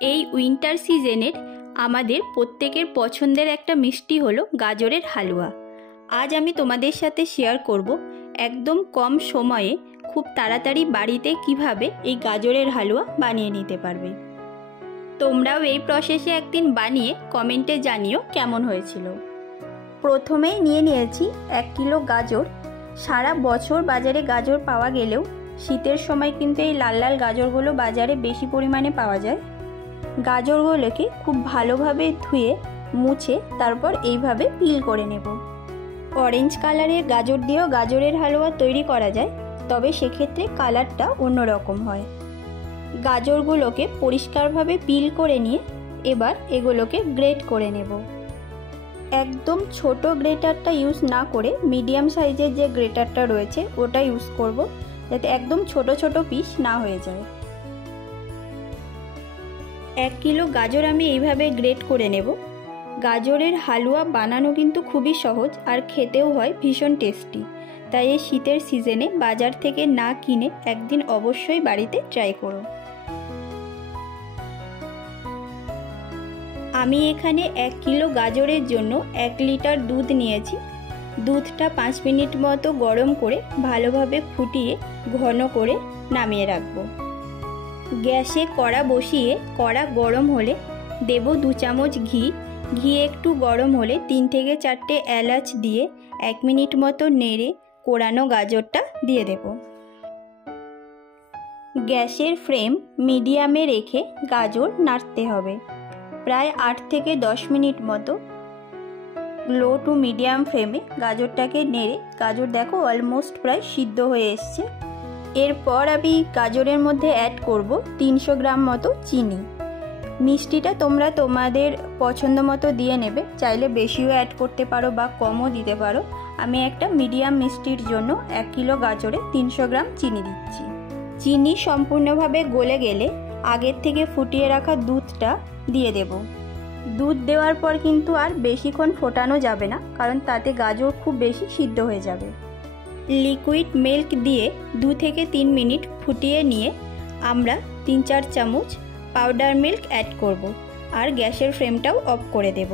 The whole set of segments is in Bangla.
এই উইন্টার সিজনের আমাদের প্রত্যেকের পছন্দের একটা মিষ্টি হলো গাজরের হালুয়া। আজ আমি তোমাদের সাথে শেয়ার করব একদম কম সময়ে খুব তাড়াতাড়ি বাড়িতে কিভাবে এই গাজরের হালুয়া বানিয়ে নিতে পারবে। তোমরাও এই প্রসেসে একদিন বানিয়ে কমেন্টে জানিও কেমন হয়েছিল। প্রথমেই নিয়ে নিয়েছি 1 কিলো গাজর। সারা বছর বাজারে গাজর পাওয়া গেলেও শীতের সময় কিন্তু এই লাল লাল গাজরগুলো বাজারে বেশি পরিমাণে পাওয়া যায়। গাজরগুলোকে খুব ভালোভাবে ধুয়ে মুছে তারপর এইভাবে পিল করে নেব। অরেঞ্জ কালারের গাজর দিয়েও গাজরের হালুয়া তৈরি করা যায়, তবে সেক্ষেত্রে কালারটা অন্যরকম হয়। গাজরগুলোকে পরিষ্কারভাবে পিল করে নিয়ে এবার এগুলোকে গ্রেট করে নেব। একদম ছোট গ্রেটারটা ইউজ না করে মিডিয়াম সাইজের যে গ্রেটারটা রয়েছে ওটা ইউজ করব, যাতে একদম ছোট ছোট পিস না হয়ে যায়। 1 কিলো গাজর আমি এইভাবে গ্রেট করে নেব। গাজরের হালুয়া বানানো কিন্তু খুবই সহজ আর খেতেও হয় ভীষণ টেস্টি, তাই এই শীতের সিজনে বাজার থেকে না কিনে একদিন অবশ্যই বাড়িতে ট্রাই করো। আমি এখানে 1 কিলো গাজরের জন্য 1 লিটার দুধ নিয়েছি। দুধটা 5 মিনিট মতো গরম করে ভালোভাবে ফুটিয়ে ঘন করে নামিয়ে রাখবো। গ্যাসে কড়া বসিয়ে কড়া গরম হলে দেব 2 চামচ ঘি। ঘি একটু গরম হলে 3 থেকে 4টে এলাচ দিয়ে 1 মিনিট মতো নেড়ে কোরানো গাজরটা দিয়ে দেব। গ্যাসের ফ্লেম মিডিয়ামে রেখে গাজর নাড়তে হবে। প্রায় 8 থেকে 10 মিনিট মতো লো টু মিডিয়াম ফ্লেমে গাজরটাকে নেড়ে, গাজর দেখো অলমোস্ট প্রায় সিদ্ধ হয়ে এসছে। এরপর আমি গাজরের মধ্যে অ্যাড করব 300 গ্রাম মতো চিনি। মিষ্টিটা তোমরা তোমাদের পছন্দ মতো দিয়ে নেবে, চাইলে বেশিও অ্যাড করতে পারো বা কমও দিতে পারো। আমি একটা মিডিয়াম মিষ্টির জন্য 1 কিলো গাজরে 300 গ্রাম চিনি দিচ্ছি। চিনি সম্পূর্ণভাবে গলে গেলে আগের থেকে ফুটিয়ে রাখা দুধটা দিয়ে দেব। দুধ দেওয়ার পর কিন্তু আর বেশিক্ষণ ফোটানো যাবে না, কারণ তাতে গাজর খুব বেশি সিদ্ধ হয়ে যাবে। লিকুইড মিল্ক দিয়ে 2 থেকে 3 মিনিট ফুটিয়ে নিয়ে আমরা 3-4 চামচ পাউডার মিল্ক অ্যাড করব আর গ্যাসের ফ্লেমটাও অফ করে দেব।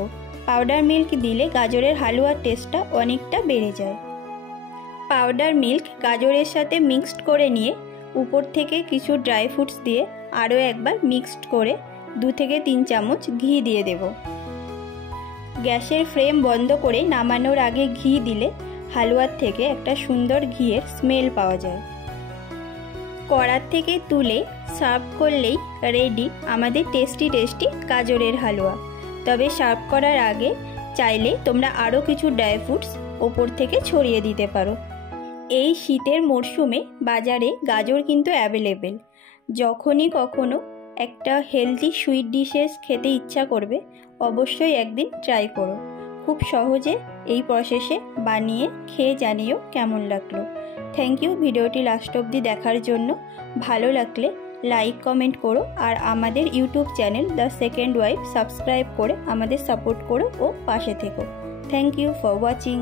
পাউডার মিল্ক দিলে গাজরের হালুয়ার টেস্টটা অনেকটা বেড়ে যায়। পাউডার মিল্ক গাজরের সাথে মিক্সড করে নিয়ে উপর থেকে কিছু ড্রাই ফ্রুটস দিয়ে আরও একবার মিক্সড করে 2 থেকে 3 চামচ ঘি দিয়ে দেব। গ্যাসের ফ্লেম বন্ধ করে নামানোর আগে ঘি দিলে হালুয়ার থেকে একটা সুন্দর ঘিয়ের স্মেল পাওয়া যায়। কড়ার থেকে তুলে সার্ভ করলেই রেডি আমাদের টেস্টি গাজরের হালুয়া। তবে সার্ভ করার আগে চাইলে তোমরা আরও কিছু ড্রাই ফ্রুটস ওপর থেকে ছড়িয়ে দিতে পারো। এই শীতের মরশুমে বাজারে গাজর কিন্তু অ্যাভেলেবেল। যখনই কখনো একটা হেলদি সুইট ডিশেস খেতে ইচ্ছা করবে, অবশ্যই একদিন ট্রাই করো। খুব সহজে এই প্রসেসে বানিয়ে খেয়ে জানিও কেমন লাগলো। থ্যাংক ইউ ভিডিওটি লাস্ট অবধি দেখার জন্য। ভালো লাগলে লাইক কমেন্ট করো আর আমাদের YouTube channel the second wife subscribe করে আমাদের সাপোর্ট করো ও পাশে থেকো। Thank you for watching.